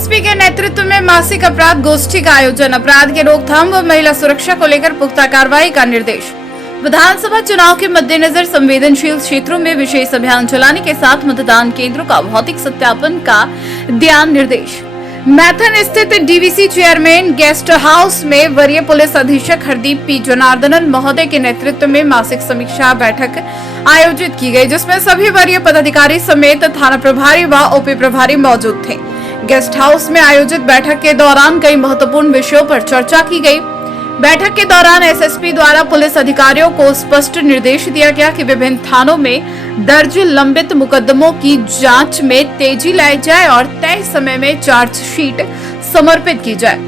SSP के नेतृत्व में मासिक अपराध गोष्ठी का आयोजन, अपराध की रोकथाम व महिला सुरक्षा को लेकर पुख्ता कार्रवाई का निर्देश। विधानसभा चुनाव के मद्देनजर संवेदनशील क्षेत्रों में विशेष अभियान चलाने के साथ मतदान केंद्रों का भौतिक सत्यापन का दिया निर्देश। मैथन स्थित डीवीसी चेयरमैन गेस्ट हाउस में वरीय पुलिस अधीक्षक हरदीप पी जनार्दनन महोदय के नेतृत्व में मासिक समीक्षा बैठक आयोजित की गई, जिसमें सभी वरीय पदाधिकारी समेत थाना प्रभारी व ओपी प्रभारी मौजूद थे। गेस्ट हाउस में आयोजित बैठक के दौरान कई महत्वपूर्ण विषयों पर चर्चा की गई। बैठक के दौरान एसएसपी द्वारा पुलिस अधिकारियों को स्पष्ट निर्देश दिया गया कि विभिन्न थानों में दर्ज लंबित मुकदमों की जांच में तेजी लाई जाए और तय समय में चार्जशीट समर्पित की जाए।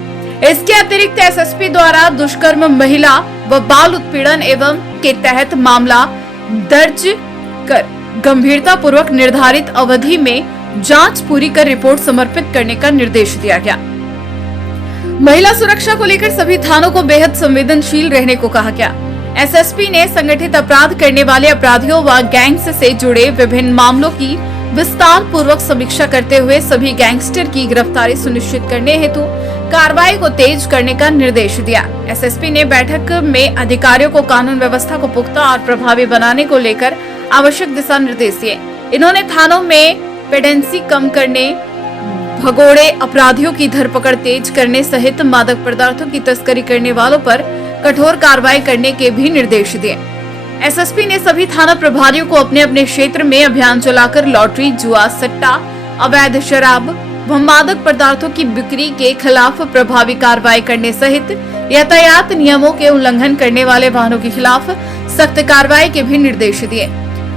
इसके अतिरिक्त एसएसपी द्वारा दुष्कर्म, महिला व बाल उत्पीड़न एवं के तहत मामला दर्ज कर गंभीरता पूर्वक निर्धारित अवधि में जांच पूरी कर रिपोर्ट समर्पित करने का निर्देश दिया गया। महिला सुरक्षा को लेकर सभी थानों को बेहद संवेदनशील रहने को कहा गया। एसएसपी ने संगठित अपराध करने वाले अपराधियों व गैंग्स से जुड़े विभिन्न मामलों की विस्तार पूर्वक समीक्षा करते हुए सभी गैंगस्टर की गिरफ्तारी सुनिश्चित करने हेतु कार्रवाई को तेज करने का निर्देश दिया। एसएसपी ने बैठक में अधिकारियों को कानून व्यवस्था को पुख्ता और प्रभावी बनाने को लेकर आवश्यक दिशा निर्देश दिए। इन्होंने थानों में पेडेंसी कम करने, भगोड़े अपराधियों की धरपकड़ तेज करने सहित मादक पदार्थों की तस्करी करने वालों पर कठोर कार्रवाई करने के भी निर्देश दिए। एसएसपी ने सभी थाना प्रभारियों को अपने अपने क्षेत्र में अभियान चलाकर लॉटरी, जुआ, सट्टा, अवैध शराब व मादक पदार्थों की बिक्री के खिलाफ प्रभावी कार्रवाई करने सहित यातायात नियमों के उल्लंघन करने वाले वाहनों के खिलाफ सख्त कार्रवाई के भी निर्देश दिए।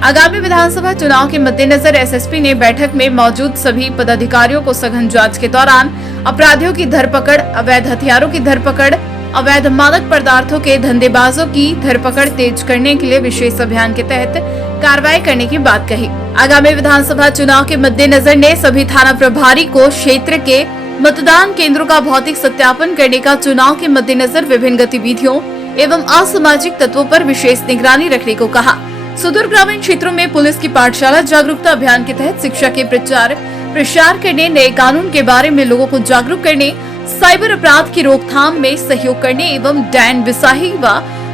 आगामी विधानसभा चुनाव के मद्देनजर एसएसपी ने बैठक में मौजूद सभी पदाधिकारियों को सघन जांच के दौरान अपराधियों की धरपकड़, अवैध हथियारों की धरपकड़, अवैध मादक पदार्थों के धंधेबाजों की धरपकड़ तेज करने के लिए विशेष अभियान के तहत कार्रवाई करने की बात कही। आगामी विधानसभा चुनाव के मद्देनजर ने सभी थाना प्रभारी को क्षेत्र के मतदान केंद्रों का भौतिक सत्यापन करने का, चुनाव के मद्देनजर विभिन्न गतिविधियों एवं असामाजिक तत्वों पर विशेष निगरानी रखने को कहा। सुदूर ग्रामीण क्षेत्रों में पुलिस की पाठशाला जागरूकता अभियान के तहत शिक्षा के प्रसार करने, नए कानून के बारे में लोगों को जागरूक करने, साइबर अपराध की रोकथाम में सहयोग करने एवं डैन बिसाही व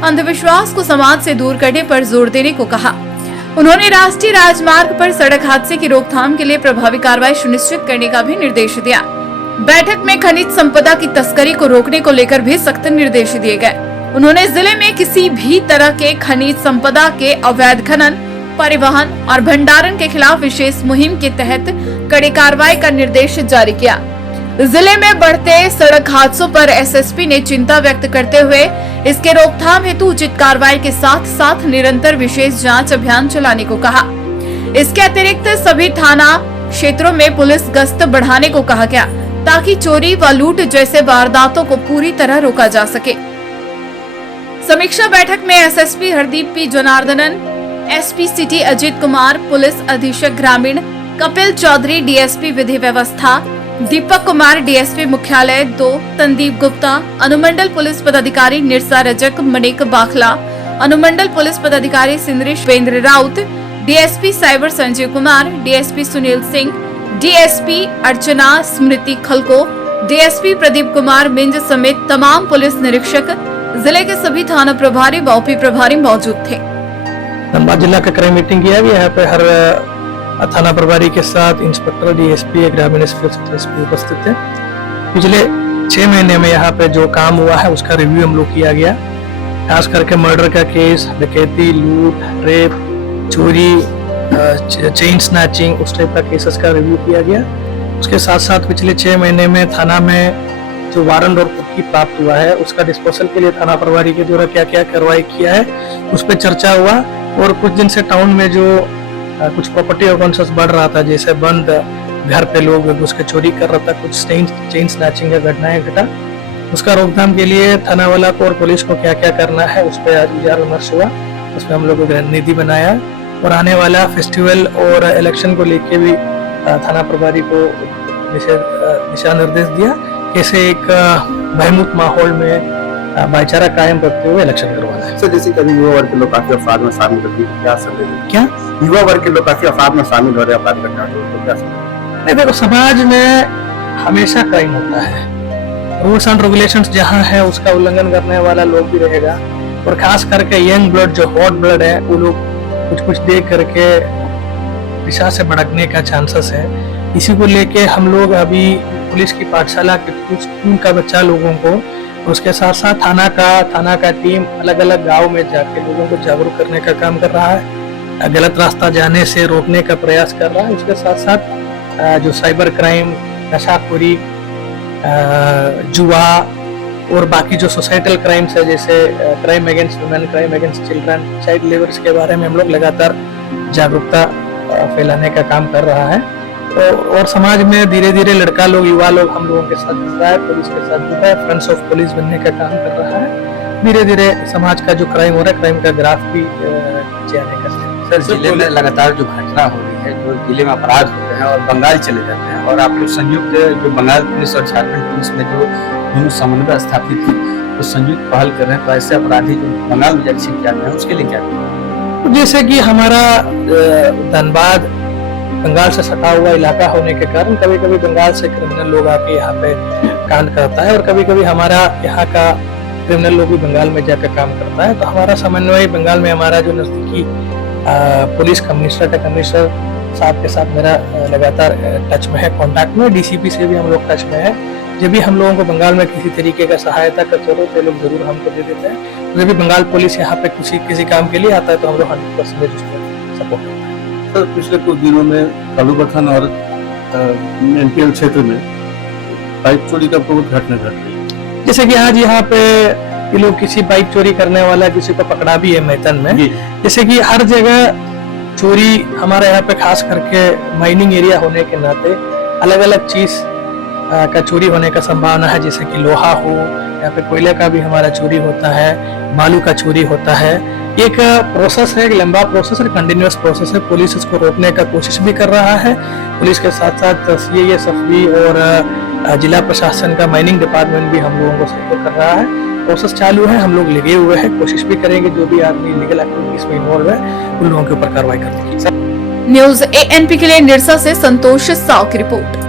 अंधविश्वास को समाज से दूर करने पर जोर देने को कहा। उन्होंने राष्ट्रीय राजमार्ग पर सड़क हादसे की रोकथाम के लिए प्रभावी कार्रवाई सुनिश्चित करने का भी निर्देश दिया। बैठक में खनिज संपदा की तस्करी को रोकने को लेकर भी सख्त निर्देश दिए गए। उन्होंने जिले में किसी भी तरह के खनिज संपदा के अवैध खनन, परिवहन और भंडारण के खिलाफ विशेष मुहिम के तहत कड़ी कार्रवाई का निर्देश जारी किया। जिले में बढ़ते सड़क हादसों पर एसएसपी ने चिंता व्यक्त करते हुए इसके रोकथाम हेतु उचित कार्रवाई के साथ साथ निरंतर विशेष जांच अभियान चलाने को कहा। इसके अतिरिक्त सभी थाना क्षेत्रों में पुलिस गश्त बढ़ाने को कहा गया ताकि चोरी व लूट जैसे वारदातों को पूरी तरह रोका जा सके। समीक्षा बैठक में SSP Hardeep P Janardhanan, SP city Ajit Kumar, पुलिस अधीक्षक ग्रामीण कपिल चौधरी, डीएसपी विधि व्यवस्था दीपक कुमार, डीएसपी मुख्यालय 2 संदीप गुप्ता, अनुमंडल पुलिस पदाधिकारी निरसा रजक, मनिक बाखला, अनुमंडल पुलिस पदाधिकारी Sindri Shubhendra Raut, DSP cyber Sanjeev Kumar, DSP Sunil Singh, DSP Archana Smriti खलको, डीएसपी प्रदीप कुमार मिंज समेत तमाम पुलिस निरीक्षक, जिले के सभी थाना प्रभारी व ओपी प्रभारी मौजूद थे। धनबाद जिला का क्रम मीटिंग किया है। यहाँ पे हर थाना प्रभारी के साथ इंस्पेक्टर, डीएसपी, ग्रामीण एसपी उपस्थित थे। पिछले 6 महीने में यहाँ पे जो काम हुआ है उसका रिव्यू हम लोग किया गया। खास करके मर्डर का केस, डकैती, लूट, रेप, चोरी, चेन स्नैचिंग, उस टाइप का केसेस का रिव्यू किया गया। उसके साथ साथ पिछले 6 महीने में थाना में जो वारंट और कुर्की प्राप्त हुआ है उसका डिस्पोजल के लिए थाना प्रभारी के द्वारा क्या क्या कार्रवाई किया है उस पर चर्चा हुआ। और कुछ दिन से टाउन में जो कुछ प्रॉपर्टी ऑफेंसेस बढ़ रहा था, जैसे बंद घर पे लोग घुस के चोरी कर रहा था, कुछ चेन स्नैचिंग का घटनाएं घटा, उसका रोकथाम के लिए थाना वाला को और पुलिस को क्या क्या करना है उस पर आज विचार विमर्श हुआ। उसमें हम लोगों ने रणनीति बनाया और आने वाला फेस्टिवल और इलेक्शन को लेके भी थाना प्रभारी को दिशा निर्देश दिया, कैसे एक भयमुक्त माहौल में भाईचारा कायम करते हुए इलेक्शन करवाना है। सर, जैसे कभी युवा वर्ग के लोग काफी अपराध में शामिल होते हैं, क्या समझ क्या युवा वर्ग के लोग काफी अपराध में शामिल हो रहे हैं, अपराध करने वाले लोग क्या समझ? नहीं, देखो समाज में हमेशा क्राइम होता है। रूल्स एंड रेगुलेशंस जहाँ है उसका उल्लंघन करने वाला लोग भी रहेगा, और खास करके यंग ब्लड जो हॉट ब्लड है वो लोग कुछ देख करके दिशा से भड़कने का चांसेस है। इसी को लेके हम लोग अभी पुलिस की पाठशाला के कुछ स्कूल का बच्चा लोगों को, उसके साथ साथ थाना का टीम अलग अलग गांव में जाके लोगों को जागरूक करने का काम कर रहा है, गलत रास्ता जाने से रोकने का प्रयास कर रहा है। उसके साथ साथ जो साइबर क्राइम, नशाखोरी, जुआ और बाकी जो सोसाइटल क्राइम्स है, जैसे crime against women, crime against children, child labours के बारे में हम लोग लगातार जागरूकता फैलाने का काम कर रहा है। और समाज में धीरे धीरे लड़का लोग, युवा लोग हम लोगों के साथ जुड़ रहा है, पुलिस के साथ जुड़ रहा है, फ्रेंड्स ऑफ पुलिस बनने का काम कर रहा है। धीरे धीरे समाज का जो क्राइम हो रहा है, क्राइम का ग्राफ भी नीचे आने का। सर, जिले में लगातार जो घटना हो रही है, जो जिले में अपराध होते हैं और बंगाल चले जाते हैं, और आप लोग संयुक्त जो बंगाल पुलिस और झारखंड पुलिस में जो दोनों समन्वय स्थापित की, तो संयुक्त पहल कर रहे हैं, तो ऐसे अपराधी जो बंगाल में जाकर किया गया है उसके लिए क्या करें? जैसे कि हमारा धनबाद बंगाल से सटा हुआ इलाका होने के कारण कभी कभी बंगाल से क्रिमिनल लोग आके यहाँ पे कांड करता है, और कभी कभी हमारा यहाँ का क्रिमिनल लोग भी बंगाल में जाकर काम करता है। तो हमारा समन्वय बंगाल में, हमारा जो नजदीकी पुलिस कमिश्नर साहब के साथ मेरा लगातार टच में है, कांटेक्ट में, डीसीपी से भी हम लोग टच में है। जब भी हम लोगों को बंगाल में किसी तरीके का सहायता का जरूरत है, लोग जरूर हमको दे देते हैं। जब भी बंगाल पुलिस यहाँ पे किसी काम के लिए आता है तो हम लोग 100% सपोर्ट करते हैं। सर, पिछले कुछ दिनों में कालूपथन और एनपीएल क्षेत्र में बाइक चोरी का बहुत घटना घट रही है। जैसे कि आज यहाँ पे ये लोग किसी बाइक चोरी करने वाला किसी को पकड़ा भी है मैदान में। जैसे कि हर जगह चोरी हमारे यहाँ पे खास करके माइनिंग एरिया होने के नाते अलग अलग चीज का चोरी होने का संभावना है। जैसे कि लोहा हो, यहाँ पे कोयले का भी हमारा चोरी होता है, बालू का चोरी होता है। एक प्रोसेस है, एक लंबा प्रोसेस है, कंटिन्यूअस प्रोसेस है। पुलिस इसको रोकने का कोशिश भी कर रहा है। पुलिस के साथ साथ सीआईएसएफ भी और जिला प्रशासन का माइनिंग डिपार्टमेंट भी हम लोगों को सहयोग कर रहा है। प्रोसेस चालू है, हम लोग लगे हुए हैं, कोशिश भी करेंगे जो भी आदमी लीगल एक्टिविटीज में इन्वॉल्व है उन लोगों के ऊपर कार्रवाई करने की। न्यूज एएनपी के लिए निरसा से संतोष साव की रिपोर्ट।